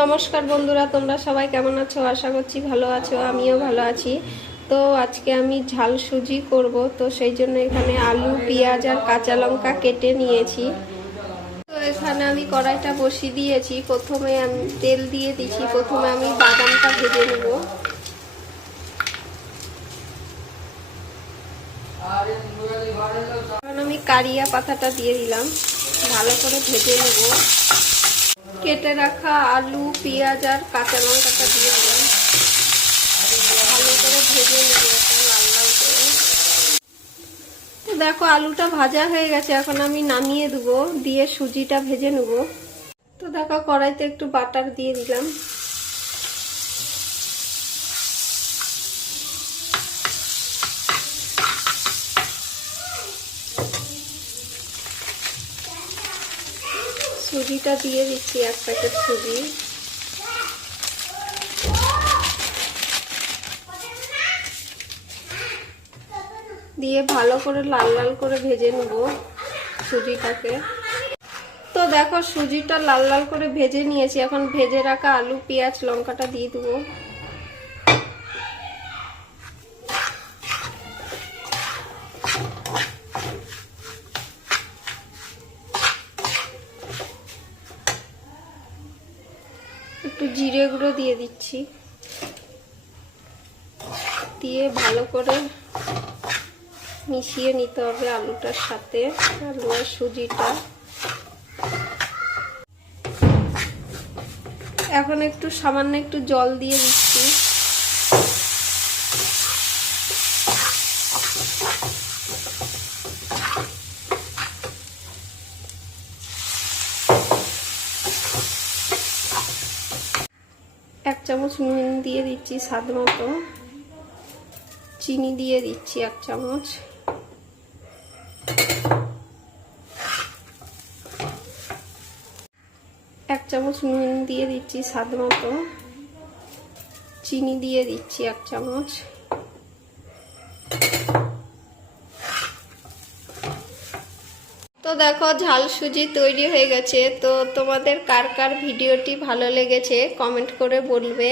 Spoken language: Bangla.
নমস্কার বন্ধুরা, তোমরা সবাই কেমন আছো? আশা করছি ভালো আছো, আমিও ভালো আছি। তো আজকে আমি ঝাল সুজি করব, তো সেই জন্য এখানে আলু, পেঁয়াজ আর কাঁচা লঙ্কা কেটে নিয়েছি। তো এখানে আমি কড়াইটা বসিয়ে দিয়েছি। প্রথমে আমি তেল দিয়ে দিচ্ছি। প্রথমে আমি বাদামটা ভেজে নেব। এখন আমি কারিয়া পাতাটা দিয়ে দিলাম, ভালো করে ভেজে নেব। কেটে রাখা আলু, পেঁয়াজ আর কাঁচা লঙ্কাটা দিয়ে দিলাম, ভালো করে ভেজে নেব লাল লাল করে। তো দেখো আলুটা ভাজা হয়ে গেছে, এখন আমি নামিয়ে দেবো, দিয়ে সুজিটা ভেজে নেব। তো দেখো কড়াইতে একটু বাটার দিয়ে দিলাম। সুজিটা দিয়ে দিচ্ছি, 1 প্যাকেট সুজি। দিয়ে ভালো করে লাল লাল করে ভেজে নেব সুজিটাকে। তো দেখো সুজিটা লাল লাল করে ভেজে নিয়েছি। এখন ভেজে রাখা আলু, পেঁয়াজ, লঙ্কাটা দিয়ে দেবো। একটু জিরে গুঁড়ো দিয়ে দিচ্ছি, দিয়ে ভালো করে মিশিয়ে নিতে হবে আলুটার সাথে, আলু আর সুজিটা। এখন একটু সামান্য একটু জল দিয়ে দিচ্ছি। এক চামচ নুন দিয়ে দিচ্ছি স্বাদ মতো, চিনি দিয়ে দিচ্ছি 1 চামচ। এক চামচ নুন দিয়ে দিচ্ছি স্বাদ মতো, চিনি দিয়ে দিচ্ছি 1 চামচ। তো দেখো ঝাল সুজি তৈরি হয়ে গেছে। তো তোমাদের কার কার ভিডিওটি ভালো লেগেছে কমেন্ট করে বলবে।